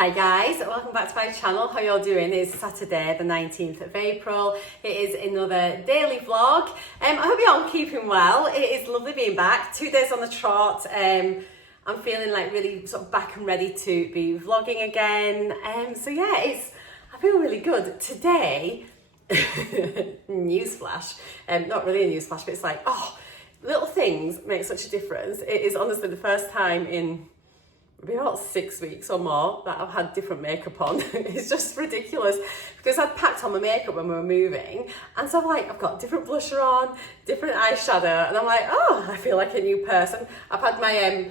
Hi guys, welcome back to my channel. How you all doing? It's Saturday the 19th of April. It is another daily vlog. I hope you're all keeping well. It is lovely being back. 2 days on the trot. I'm feeling like really sort of back and ready to be vlogging again. So yeah, I feel really good. Today, newsflash, not really a newsflash, but it's like, oh, little things make such a difference. It is honestly the first time in maybe about 6 weeks or more that I've had different makeup on. It's just ridiculous because I'd packed on my makeup when we were moving, and so I've got different blusher on, different eyeshadow, and I'm like, oh, I feel like a new person. I've had my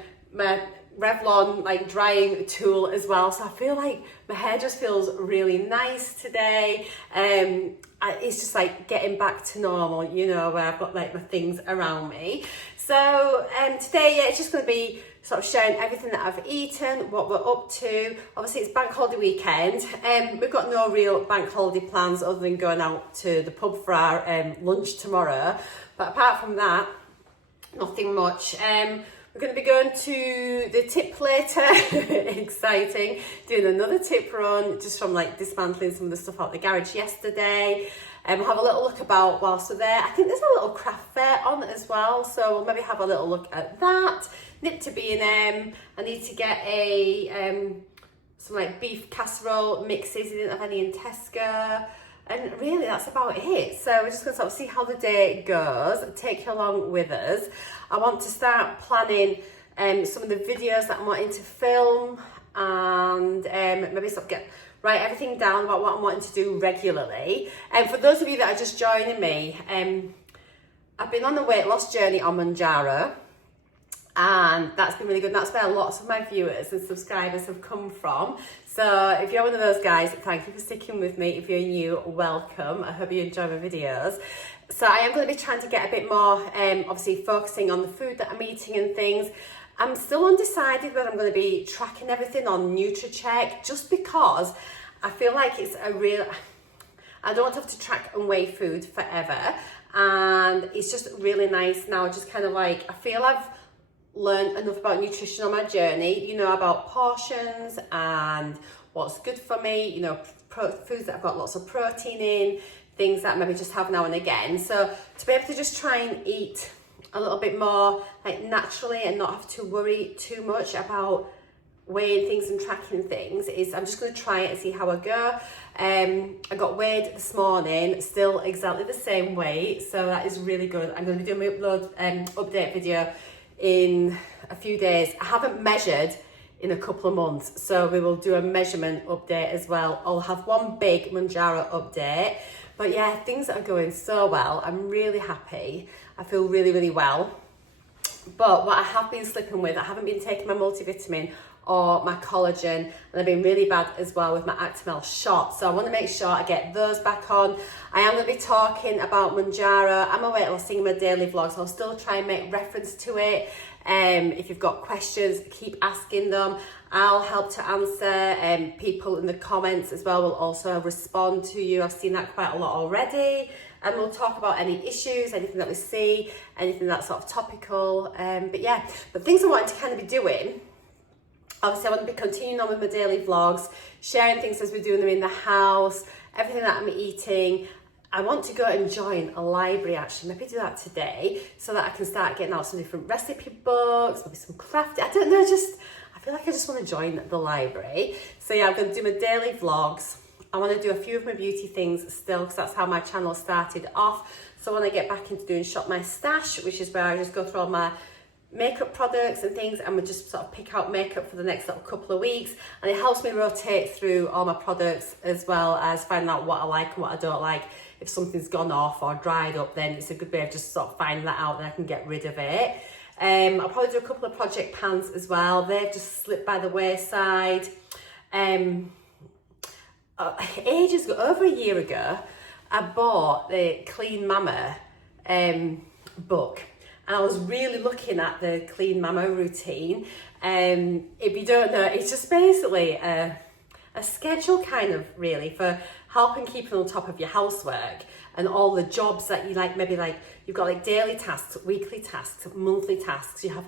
Revlon drying tool as well, so I feel like my hair just feels really nice today. It's just like getting back to normal, you know, where I've got like my things around me. So today, yeah, it's just going to be sort of sharing everything that I've eaten, what we're up to. Obviously, it's bank holiday weekend. We've got no real bank holiday plans other than going out to the pub for our lunch tomorrow. But apart from that, nothing much. We're going to be going to the tip later. Exciting. Doing another tip run just from dismantling some of the stuff out the garage yesterday. We'll have a little look about whilst we're there. I think there's a little craft fair on as well, so we'll maybe have a little look at that. Nip to B&M. I need to get some beef casserole mixes. I didn't have any in Tesco. And really, that's about it. So we're just going to sort of see how the day goes, take you along with us. I want to start planning some of the videos that I'm wanting to film, and maybe sort of write everything down about what I'm wanting to do regularly. And for those of you that are just joining me, I've been on a weight loss journey on Mounjaro, and that's been really good. And that's where lots of my viewers and subscribers have come from. So if you're one of those guys, thank you for sticking with me. If you're new, welcome. I hope you enjoy my videos. So I am going to be trying to get a bit more, obviously focusing on the food that I'm eating and things. I'm still undecided whether I'm going to be tracking everything on NUTRACHECK, just because I feel like it's I don't have to track and weigh food forever. And it's just really nice now, just kind of I feel I've learned enough about nutrition on my journey, you know, about portions and what's good for me, you know, foods that have got lots of protein in, things that maybe just have now and again. So to be able to just try and eat a little bit more naturally and not have to worry too much about weighing things and tracking things, I'm just going to try it and see how I go. I got weighed this morning, still exactly the same weight, so that is really good. I'm going to be doing my update video in a few days. I haven't measured in a couple of months, so we will do a measurement update as well. I'll have one big Mounjaro update. But yeah, things are going so well. I'm really happy. I feel really, really well. But what I have been slipping with, I haven't been taking my multivitamin or my collagen, and I've been really bad as well with my Actimel shot. So I want to make sure I get those back on. I am going to be talking about Mounjaro. I'm a weight loss in my daily vlogs, so I'll still try and make reference to it. If you've got questions, keep asking them. I'll help to answer. People in the comments as well will also respond to you. I've seen that quite a lot already. And we'll talk about any issues, anything that we see, anything that's sort of topical. But things I wanted to kind of be doing, obviously I want to be continuing on with my daily vlogs, sharing things as we're doing them in the house, everything that I'm eating. I want to go and join a library, actually, maybe do that today, so that I can start getting out some different recipe books, maybe some crafting. I don't know, I feel like I just want to join the library. So yeah, I'm going to do my daily vlogs. I want to do a few of my beauty things still, because that's how my channel started off. So when I get back into doing Shop My Stash, which is where I just go through all my makeup products and things, and we just sort of pick out makeup for the next little couple of weeks, and it helps me rotate through all my products as well as finding out what I like and what I don't like. If something's gone off or dried up, then it's a good way of just sort of finding that out, and I can get rid of it. I'll probably do a couple of project pans as well. They've just slipped by the wayside. Ages ago, over a year ago, I bought the Clean Mama book, and I was really looking at the Clean Mama routine. If you don't know, it's just basically a schedule kind of really for helping keeping on top of your housework and all the jobs that you maybe you've got daily tasks, weekly tasks, monthly tasks. You have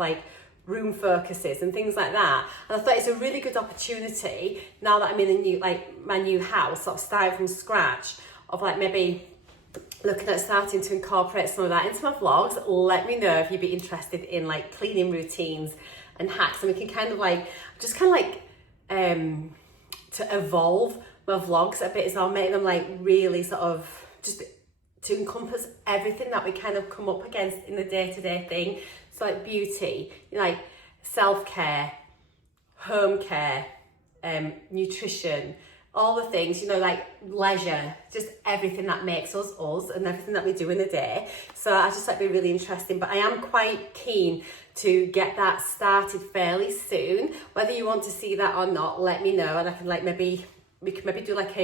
room focuses and things like that. And I thought it's a really good opportunity now that I'm in a new, like my new house, sort of starting from scratch, of like maybe looking at starting to incorporate some of that into my vlogs. Let me know if you'd be interested in like cleaning routines and hacks, and we can kind of like, just kind of like to evolve my vlogs a bit as well, make them like really sort of just to encompass everything that we kind of come up against in the day-to-day thing. So like beauty, like self-care, home care, nutrition, all the things, you know, like leisure, just everything that makes us us and everything that we do in a day. So I just thought it'd be really interesting, but I am quite keen to get that started fairly soon. Whether you want to see that or not, let me know, and I can like we can maybe do like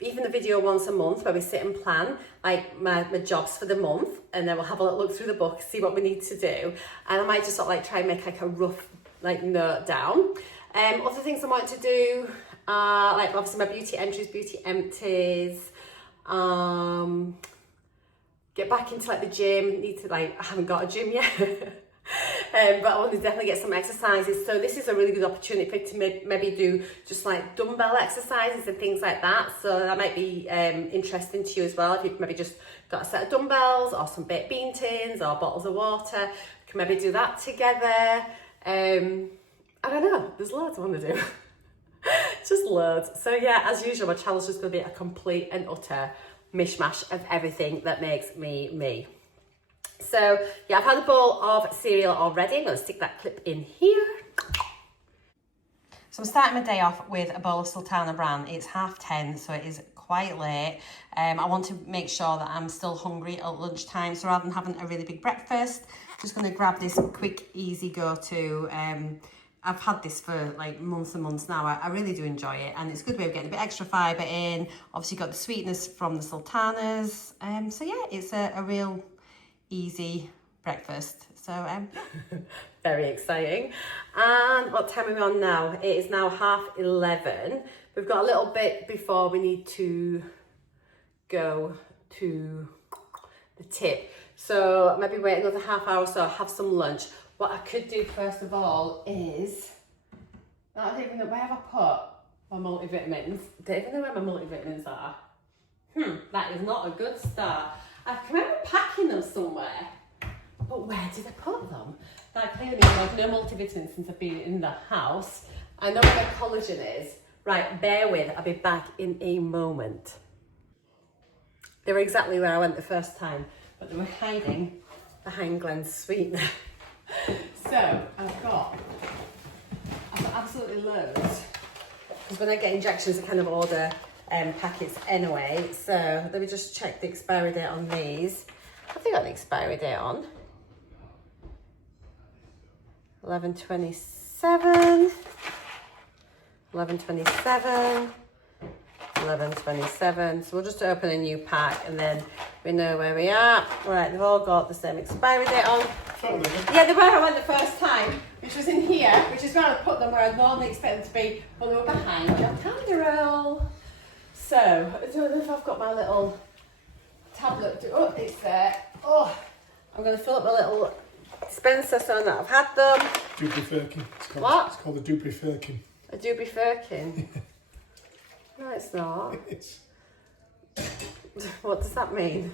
even a video once a month where we sit and plan like my jobs for the month, and then we'll have a little look through the book, see what we need to do, and I might just sort of like try and make like a rough like note down. Other things I want to do are like obviously my beauty entries, beauty empties, get back into like the gym. Need to like, I haven't got a gym yet. But I want to definitely get some exercises. So this is a really good opportunity to maybe do just like dumbbell exercises and things like that. So that might be interesting to you as well. If you've maybe just got a set of dumbbells or some baked bean tins or bottles of water, you can maybe do that together. I don't know, there's loads I want to do. Just loads. So yeah, as usual, my channel's just going to be a complete and utter mishmash of everything that makes me me. So yeah, I've had a bowl of cereal already. I'm going to stick that clip in here. So I'm starting my day off with a bowl of Sultana bran. It's 10:30, so it is quite late. I want to make sure that I'm still hungry at lunchtime. So rather than having a really big breakfast, just going to grab this quick, easy go-to. I've had this for like months and months now. I really do enjoy it, and it's a good way of getting a bit extra fibre in. Obviously got the sweetness from the sultanas. So yeah, it's a real easy breakfast. So very exciting. And what time are we on now? It is now 11:30. We've got a little bit before we need to go to the tip. So maybe wait another half hour or so, have some lunch. What I could do first of all is, I don't even know, where have I put my multivitamins? I don't even know where my multivitamins are. That is not a good start. I can remember packing them somewhere, but where did I put them? That clearly means I've no multivitamins since I've been in the house. I know where my collagen is. Right, bear with, I'll be back in a moment. They were exactly where I went the first time, but they were hiding behind Glenn's sweetener. So I've absolutely loads, because when I get injections I kind of order packets anyway. So let me just check the expiry date on these. Have they got the expiry date on? 11/27, 11/27, 11/27. So we'll just open a new pack and then we know where we are. Right, they've all got the same expiry date on. Yeah, they were I went the first time, which was in here, which is where I put them, where I normally expect them to be, but they were behind your camera roll. So, I don't know if I've got my little tablet. Oh, it's there. Oh, I'm going to fill up my little dispenser so that I've had them. Dupli-Firkin. What? It's called a Dupli-Firkin. A Dupli-Firkin? No, it's not. What does that mean?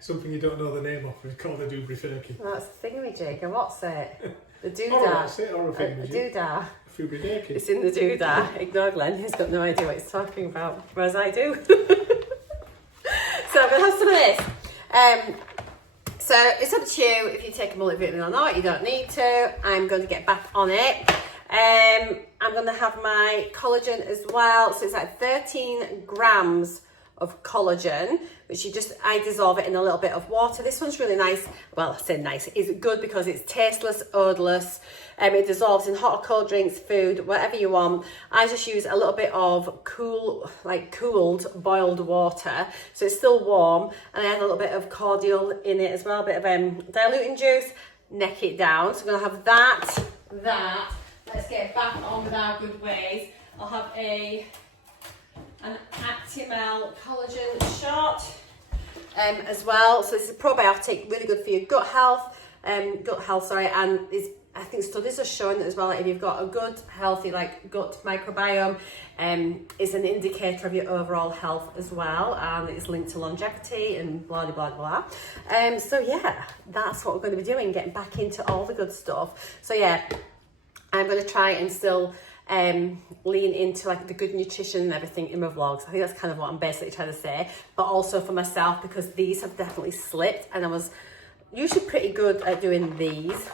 Something you don't know the name of. It's called a Dupli-Firkin. That's the thingamajig. What's it? The doodah. Oh, that's it, or a thingamajig. Doodah. A Fubridakin. It's in the doodah. Ignore Glenn, he's got no idea what he's talking about, whereas I do. So I'm going to have some of this. So it's up to you if you take a multivitamin or not. You don't need to. I'm going to get back on it. I'm going to have my collagen as well. So it's like 13 grams of collagen, which I dissolve it in a little bit of water. This one's really nice. Well, I say nice. It's good because it's tasteless, odorless. It dissolves in hot or cold drinks, food, whatever you want. I just use a little bit of cooled boiled water, so it's still warm, and I add a little bit of cordial in it as well, a bit of diluting juice. Neck it down. So I'm gonna have that. Let's get back on with our good ways. I'll have an Actimel collagen shot as well. So this is a probiotic, really good for your gut health. gut health, sorry, and I think studies are showing that as well, like if you've got a good, healthy, like gut microbiome, it's an indicator of your overall health as well, and it's linked to longevity and blah, blah, blah, blah. So yeah, that's what we're going to be doing, getting back into all the good stuff. So yeah, I'm going to try and still lean into like the good nutrition and everything in my vlogs. I think that's kind of what I'm basically trying to say, but also for myself, because these have definitely slipped, and I was usually pretty good at doing these,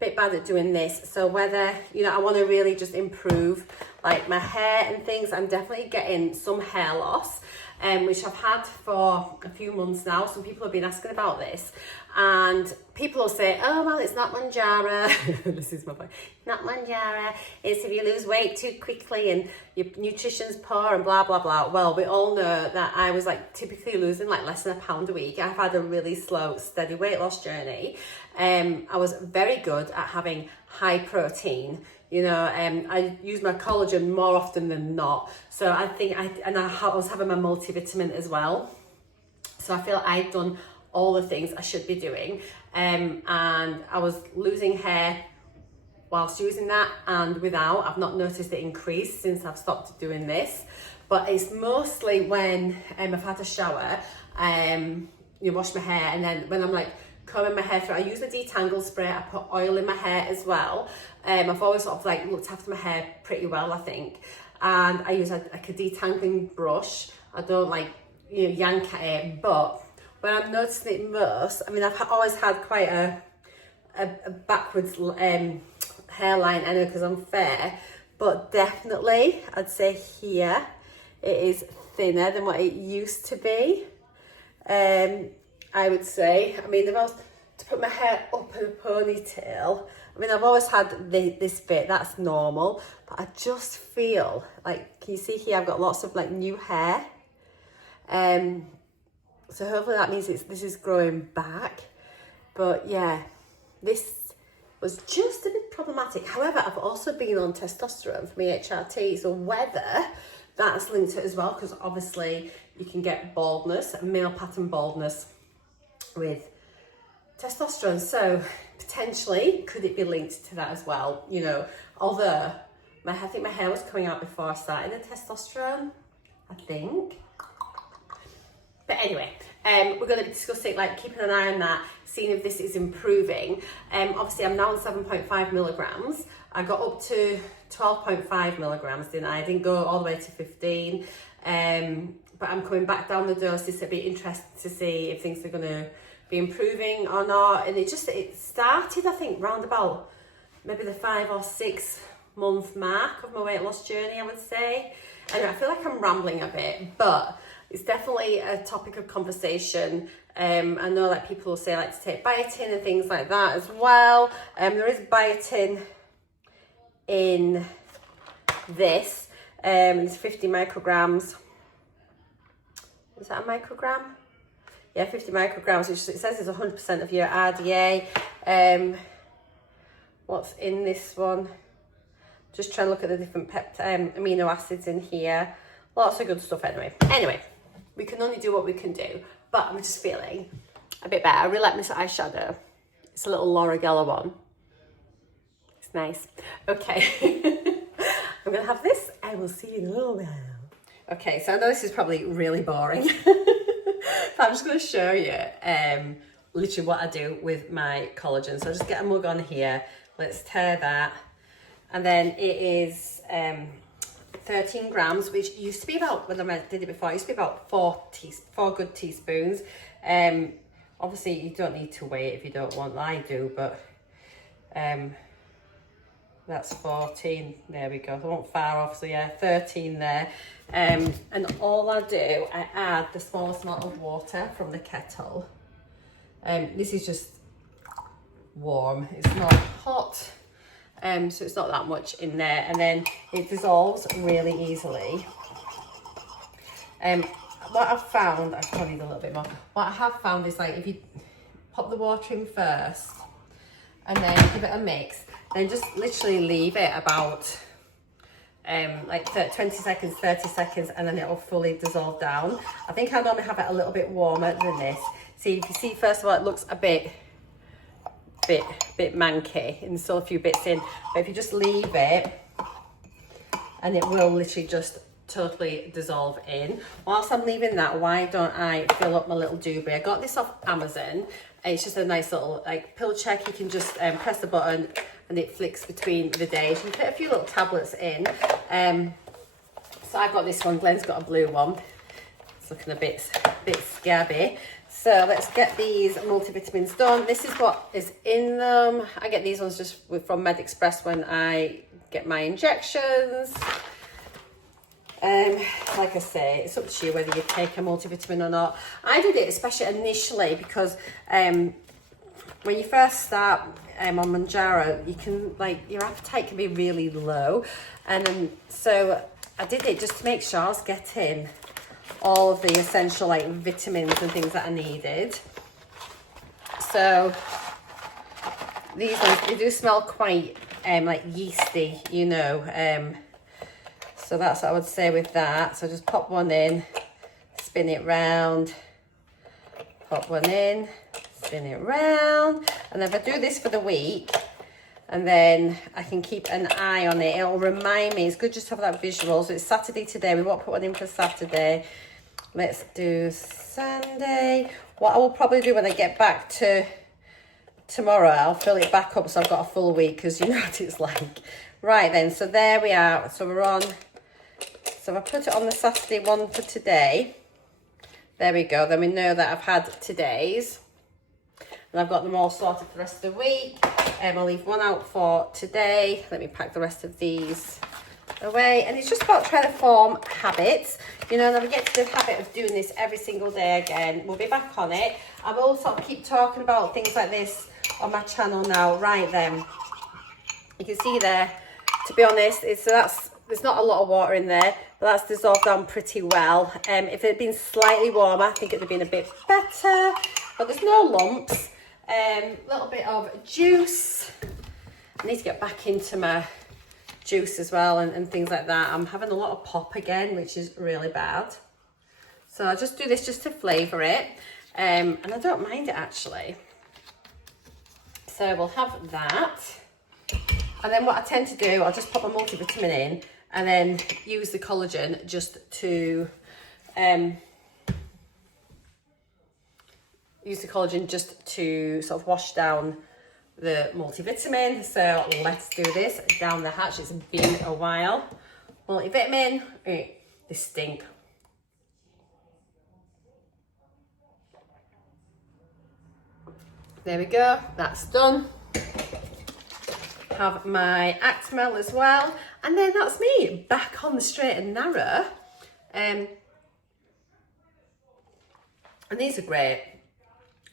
bit bad at doing this. So whether, you know, I want to really just improve like my hair and things, I'm definitely getting some hair loss, which I've had for a few months now. Some people have been asking about this, and people will say, oh well, it's not Mounjaro. This is my point. Not Mounjaro. It's if you lose weight too quickly and your nutrition's poor and blah blah blah. Well, we all know that I was like typically losing like less than £1 a week. I've had a really slow, steady weight loss journey. I was very good at having high protein. You know, I use my collagen more often than not. So I think I was having my multivitamin as well. So I feel I've done all the things I should be doing. And I was losing hair whilst using that and without. I've not noticed it increase since I've stopped doing this. But it's mostly when I've had a shower, you wash my hair, and then when I'm like combing my hair through, I use the detangle spray. I put oil in my hair as well. I've always sort of like looked after my hair pretty well, I think. And I use like a detangling brush. I don't like, you know, yank at it, but when I'm noticing it most, I mean, I've always had quite a backwards hairline, I know, because I'm fair, but definitely I'd say here it is thinner than what it used to be. I would say, I mean, if I was to put my hair up in a ponytail, I mean, I've always had this bit, that's normal, but I just feel like, can you see here, I've got lots of like new hair. So hopefully that means this is growing back. But yeah, this was just a bit problematic. However, I've also been on testosterone for my HRT, so whether that's linked to it as well, because obviously you can get baldness, male pattern baldness with testosterone. So potentially, could it be linked to that as well? You know, although I think my hair was coming out before I started the testosterone, I think. But anyway, we're going to discuss it, like keeping an eye on that, seeing if this is improving. Obviously, I'm now on 7.5 milligrams. I got up to 12.5 milligrams, didn't I? I didn't go all the way to 15. But I'm coming back down the doses, so it'd be interesting to see if things are going to be improving or not. And it started, I think, round about maybe the 5 or 6 month mark of my weight loss journey, I would say. Anyway, I feel like I'm rambling a bit, but it's definitely a topic of conversation. I know like people will say like to take biotin and things like that as well. There is biotin in this. It's 50 micrograms. Is that a microgram? Yeah, 50 micrograms, which it says is 100% of your RDA. What's in this one? Just trying to look at the different amino acids in here. Lots of good stuff anyway. Anyway, we can only do what we can do, but I'm just feeling a bit better. I really like this eyeshadow. It's a little Laura Geller one. It's nice. Okay, I'm gonna have this. I will see you in a little while. Okay, so I know this is probably really boring, but I'm just gonna show you literally what I do with my collagen. So I'll just get a mug on here. Let's tear that. And then it is 13 grams, which used to be about, when I did it before, it used to be about 4 good teaspoons. Obviously, you don't need to weigh it if you don't want. I do, but that's 14. There we go. I wasn't far off, so yeah, 13 there. And all I do, I add the smallest amount of water from the kettle. This is just warm. It's not hot. So it's not that much in there, and then it dissolves really easily. What I've found, I probably need a little bit more. What I have found is like if you pop the water in first and then give it a mix, then just literally leave it about like 20 seconds, 30 seconds, and then it will fully dissolve down. I think I normally have it a little bit warmer than this. See, if you see, first of all, it looks a bit bit manky and still a few bits in. But if you just leave it, and it will literally just totally dissolve in. Whilst I'm leaving that, why don't I fill up my little doobie? I got this off Amazon. It's just a nice little like pill check. You can just press the button and it flicks between the days. You can put a few little tablets in. So I've got this one. Glenn's got a blue one. It's looking a bit scabby. So let's get these multivitamins done. This is what is in them. I get these ones just from Med Express when I get my injections. Like I say, it's up to you whether you take a multivitamin or not. I did it especially initially because when you first start on Mounjaro, you can, like, your appetite can be really low, and then so I did it just to make sure I was getting all of the essential like vitamins and things that I needed. So these ones, they do smell quite like yeasty, you know. So that's what I would say with that. So just pop one in, spin it round, pop one in, spin it round. And if I do this for the week, and then I can keep an eye on it, it'll remind me. It's good just to have that visual. So it's Saturday today. We won't put one in for Saturday. Let's do Sunday. What I will probably do when I get back to tomorrow, I'll fill it back up so I've got a full week, because you know what it's like. Right then, so there we are. So we're on. So if I put it on the Saturday one for today, there we go. Then we know that I've had today's. And I've got them all sorted for the rest of the week. I'll leave one out for today. Let me pack the rest of these away. And it's just about trying to form habits. You know, and if I get to the habit of doing this every single day again, we'll be back on it. I will sort of keep talking about things like this on my channel now. Right then, you can see there, to be honest, there's not a lot of water in there, but that's dissolved down pretty well. If it had been slightly warmer, I think it would have been a bit better, but there's no lumps. Little bit of juice. I need to get back into my juice as well and things like that. I'm having a lot of pop again, which is really bad. So I'll just do this just to flavour it. And I don't mind it actually. So we'll have that. And then what I tend to do, I'll just pop my multivitamin in and then use the collagen just to sort of wash down the multivitamin. So let's do this down the hatch. It's been a while. Multivitamin, they stink. There we go, that's done. Have my Actimel as well, and then that's me back on the straight and narrow. And these are great,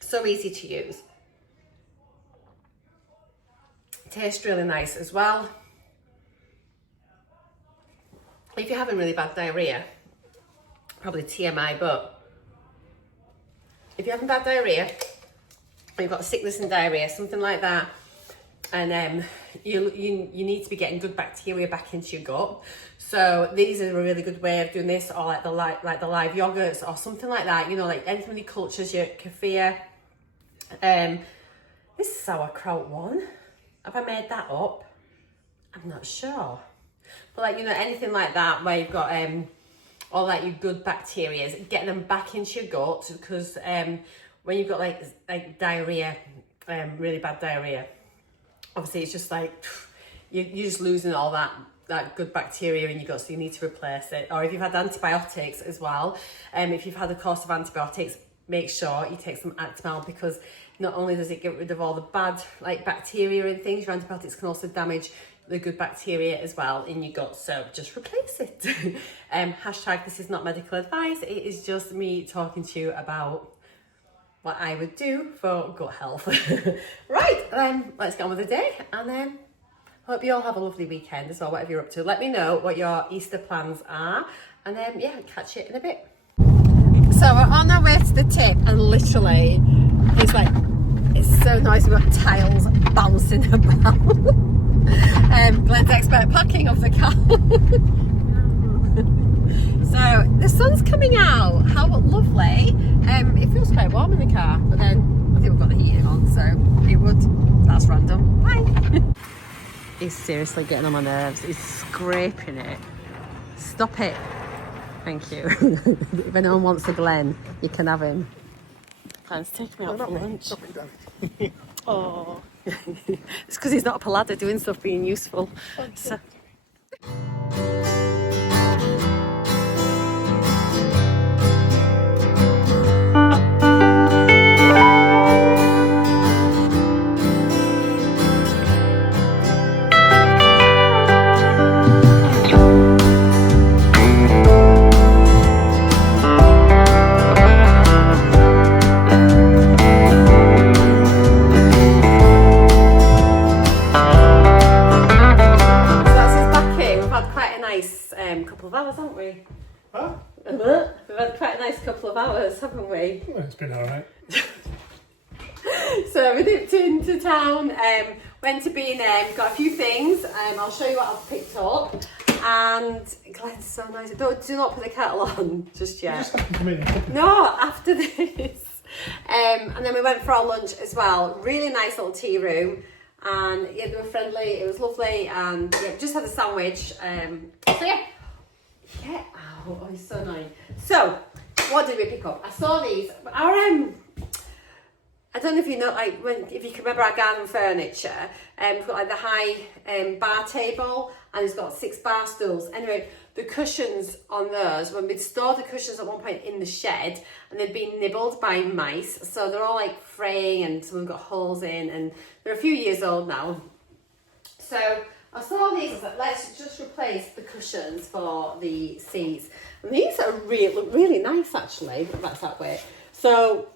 so easy to use, taste really nice as well. If you're having really bad diarrhea, probably TMI, but if you're having bad diarrhea, or you've got sickness and diarrhea, something like that, and you need to be getting good bacteria back into your gut. So these are a really good way of doing this, or like the live yogurts or something like that. You know, like anything with your cultures, your kefir. This sauerkraut one, have I made that up? I'm not sure. But like, you know, anything like that where you've got all like your good bacteria, get them back into your gut, because when you've got like diarrhea, really bad diarrhea, obviously it's just like you're just losing all that good bacteria in your gut, so you need to replace it. Or if you've had antibiotics as well, if you've had a course of antibiotics, make sure you take some Actimel, because not only does it get rid of all the bad like bacteria and things, your antibiotics can also damage the good bacteria as well in your gut, so just replace it. Hashtag this is not medical advice, it is just me talking to you about what I would do for gut health. Right, let's get on with the day, and hope you all have a lovely weekend as well, whatever you're up to. Let me know what your Easter plans are, and yeah, catch you in a bit. So we're on our way to the tip, and literally it's so noisy, we've got tiles bouncing about. Glenn's expert packing of the car. So the sun's coming out, how lovely. It feels quite warm in the car, but then I think we've got the heating on, so it would That's random. Bye. He's seriously getting on my nerves. He's scraping it. Stop it. Thank you. If anyone wants a Glen, you can have him. Plan's taking me out for lunch. Oh. It's because he's not up a ladder doing stuff, being useful. So. Couple of hours, haven't we? Huh? We've had quite a nice couple of hours, haven't we? Well, it's been alright. So we dipped into town, went to B&M, got a few things. I'll show you what I've picked up. And Glenn's so nice. Do not put the kettle on just yet. You just have to come in and cook it. No, after this. And then we went for our lunch as well. Really nice little tea room. And yeah, they were friendly. It was lovely. And yeah, just had a sandwich. So yeah. Get out. Oh, he's so annoying. So, what did we pick up? I saw these. Our I don't know if you know, like, if you can remember our garden furniture. We've got like the high bar table, and it's got 6 bar stools. Anyway, the cushions on those, when we'd stored the cushions at one point in the shed, and they'd been nibbled by mice, so they're all like fraying, and some of them got holes in, and they're a few years old now. So I saw these, I was like, let's just replace the cushions for the seats. And these are look really nice, actually. That's that way. So,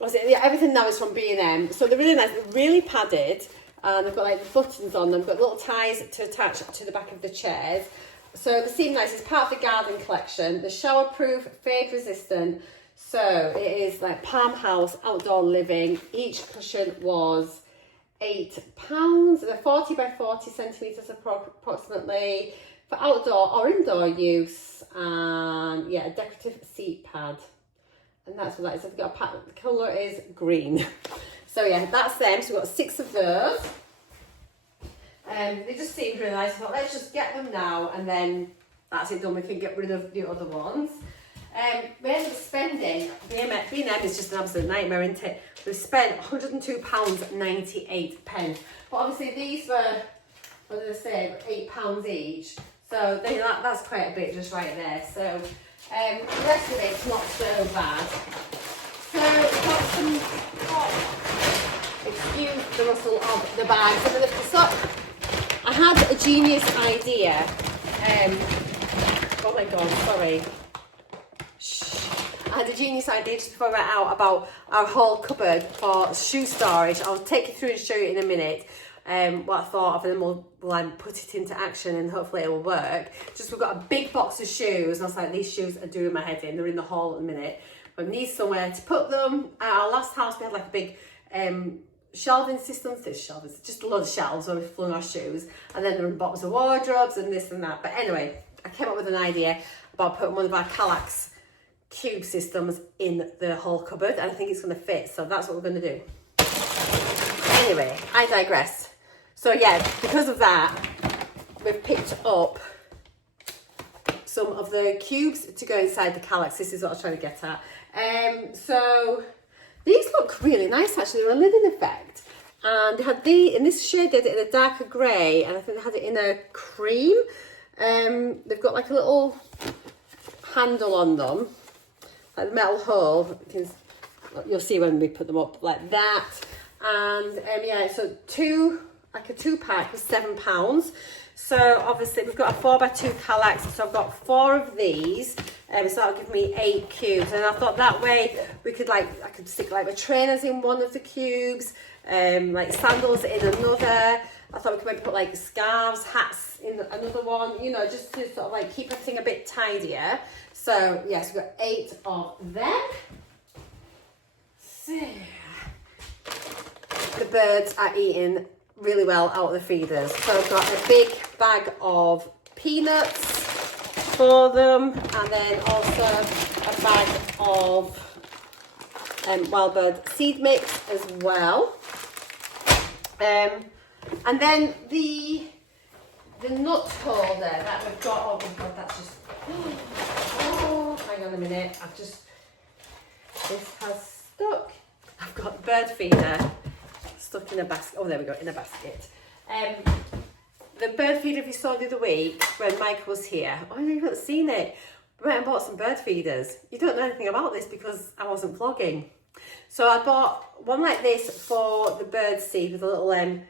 yeah, everything now is from B&M. So they're really nice. They're really padded. And they've got like buttons on them. They've got little ties to attach to the back of the chairs. So they seem nice. It's part of the garden collection. They're shower-proof, fade-resistant. So it is like farmhouse, outdoor living. Each cushion was £8. They're 40 by 40 centimetres approximately for outdoor or indoor use, and yeah, a decorative seat pad. And that's what that is. I've got a pack. The colour is green. So yeah, that's them. So we've got 6 of those. They just seemed really nice. I thought, let's just get them now, and then that's it done. We can get rid of the other ones. We ended up spending, B&M is just an absolute nightmare, isn't it? We spent £102.98. But obviously these were, what did I say, £8 each. So that's quite a bit just right there. So the rest of it's not so bad. So we've got some, excuse the rustle of the bags. I'm going to lift this up. I had a genius idea. Oh my God, sorry. I had a genius idea just before I went out about our whole cupboard for shoe storage. I'll take you through and show you in a minute what I thought of, and then we'll put it into action, and hopefully it will work. Just we've got a big box of shoes, and I was like, these shoes are doing my head in. They're in the hall at the minute. But I need somewhere to put them. At our last house, we had like a big shelving system. Just a lot of shelves where we flung our shoes, and then there were boxes of wardrobes and this and that. But anyway, I came up with an idea about putting one of our Calax cube systems in the whole cupboard, and I think it's going to fit, so that's what we're going to do. Anyway, I digress. So yeah, because of that, we've picked up some of the cubes to go inside the Calax. This is what I was trying to get at. So these look really nice, actually. They're a linen effect, and they had in this shade they had it in a darker grey, and I think they had it in a cream. They've got like a little handle on them, like the metal hole. You'll see when we put them up like that. And yeah, so a 2-pack was £7. So obviously we've got a 4x2 Calax, so I've got 4 of these, so that'll give me 8 cubes. And I thought that way we could I could stick like my trainers in one of the cubes, like sandals in another. I thought we could maybe put like scarves, hats in another one, you know, just to sort of like keep everything a bit tidier. So yes, we've got 8 of them. So the birds are eating really well out of the feeders. So I've got a big bag of peanuts for them, and then also a bag of wild bird seed mix as well. And then the nut holder that we've got, oh my god, that's just, oh, hang on a minute, this has stuck. I've got bird feeder stuck in a basket, oh there we go, in a basket. The bird feeder we saw the other week when Mike was here, oh you haven't seen it, we went and bought some bird feeders. You don't know anything about this because I wasn't vlogging. So I bought one like this for the bird seed with a little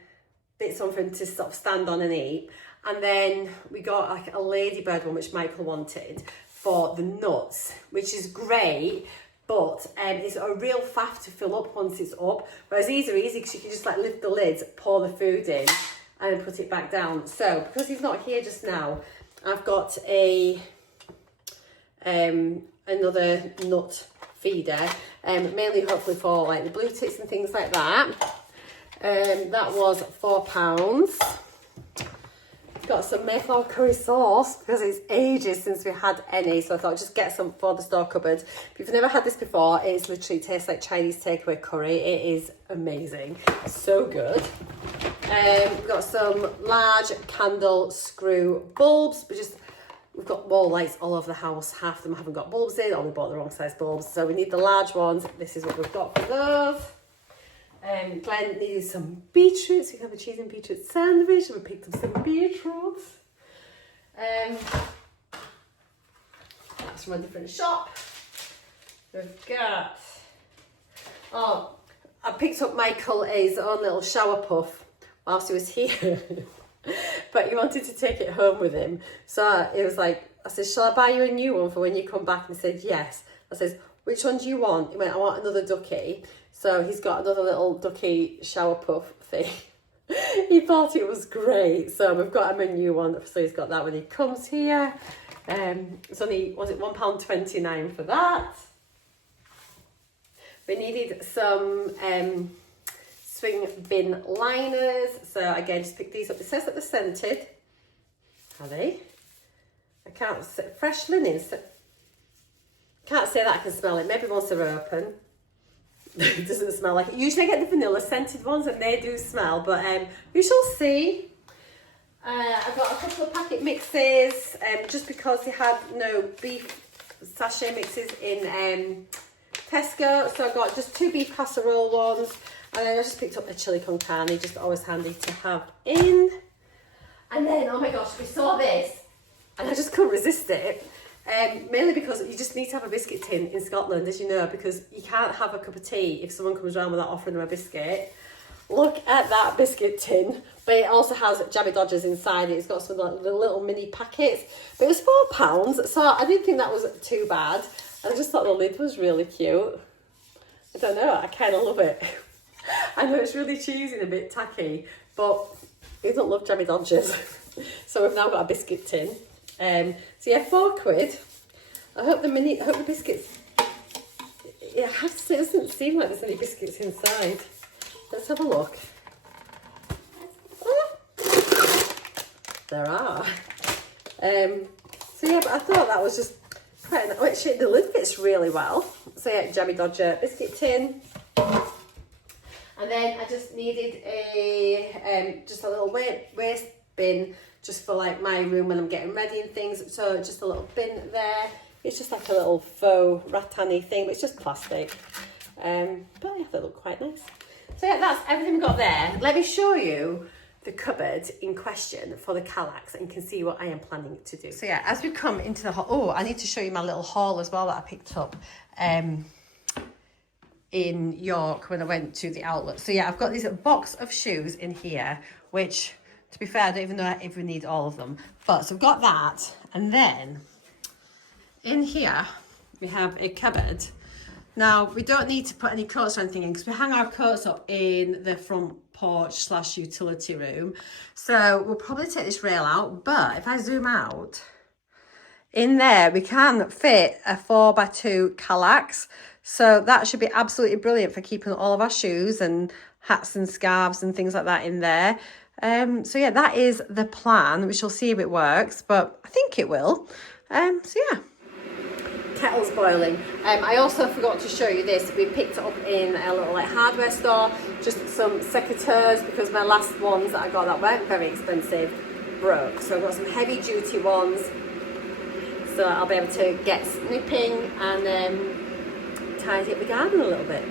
bits on for him to sort of stand on and eat. And then we got like a ladybird one, which Michael wanted, for the nuts, which is great, but it's a real faff to fill up once it's up. Whereas these are easy because you can just like lift the lids, pour the food in, and put it back down. So because he's not here just now, I've got another nut feeder, mainly hopefully for like the blue ticks and things like that. That was £4. Got some Mayflower curry sauce because it's ages since we had any, so I thought I'd just get some for the store cupboard. If you've never had this before, it's literally tastes like Chinese takeaway curry. It is amazing, so good. We've got some large candle screw bulbs. We've got wall lights all over the house. Half of them haven't got bulbs in, or we bought the wrong size bulbs, so we need the large ones. This is what we've got for those. Glenn needed some beetroot, so we can have a cheese and beetroot sandwich. We picked up some beetroot. That's from a different shop. We've got, oh, I picked up Michael his own little shower puff whilst he was here. But he wanted to take it home with him. So it was like, I said, shall I buy you a new one for when you come back? And he said, yes. I said, which one do you want? He went, I want another ducky. So he's got another little ducky shower puff thing. He thought it was great. So we've got him a new one. So he's got that when he comes here. It's only, was it £1.29 for that? We needed some swing bin liners. So again, just pick these up. It says that they're scented. Are they? I can't say. Fresh linen. Can't say that I can smell it. Maybe once they're open. It doesn't smell like it. Usually I get the vanilla scented ones and they do smell, but we shall see. I got a couple of packet mixes just because they had no beef sachet mixes in Tesco. So I got just 2 beef casserole ones, and then I just picked up a chili con carne, just always handy to have in. And then, oh my gosh, we saw this and I just couldn't resist it. Mainly because you just need to have a biscuit tin in Scotland, as you know, because you can't have a cup of tea if someone comes around without offering them a biscuit. Look at that biscuit tin, but it also has Jammy Dodgers inside it. It's got some like the little mini packets, but it was £4, so I didn't think that was too bad. I just thought the lid was really cute. I don't know, I kind of love it. I know it's really cheesy and a bit tacky, but who don't love Jammy Dodgers? So we've now got a biscuit tin. So yeah, £4. I hope the biscuits, yeah, I have to say, it doesn't seem like there's any biscuits inside. Let's have a look. Oh, there are. So yeah, but I thought that was just quite nice. Oh, actually, the lid fits really well. So yeah, Jammy Dodger biscuit tin. And then I just needed just a little waste bin, just for like my room when I'm getting ready and things. So just a little bin there. It's just like a little faux rattan-y thing, but it's just plastic. But yeah, they look quite nice. So yeah, that's everything we got there. Let me show you the cupboard in question for the Calax, and you can see what I am planning to do. So yeah, as we come into the hall, oh, I need to show you my little haul as well that I picked up in York when I went to the outlet. So yeah, I've got this box of shoes in here, which, to be fair, I don't even know if we need all of them. But so I've got that, and then in here we have a cupboard. Now, we don't need to put any coats or anything in because we hang our coats up in the front porch / utility room. So we'll probably take this rail out, but if I zoom out, in there we can fit a 4x2 Calax. So that should be absolutely brilliant for keeping all of our shoes and hats and scarves and things like that in there. So yeah, that is the plan. We shall see if it works, but I think it will. So yeah. kettle's boiling. I also forgot to show you this. We picked it up in a little like hardware store, just some secateurs, because my last ones that I got that weren't very expensive broke. So I've got some heavy duty ones, so I'll be able to get snipping and tidy up the garden a little bit.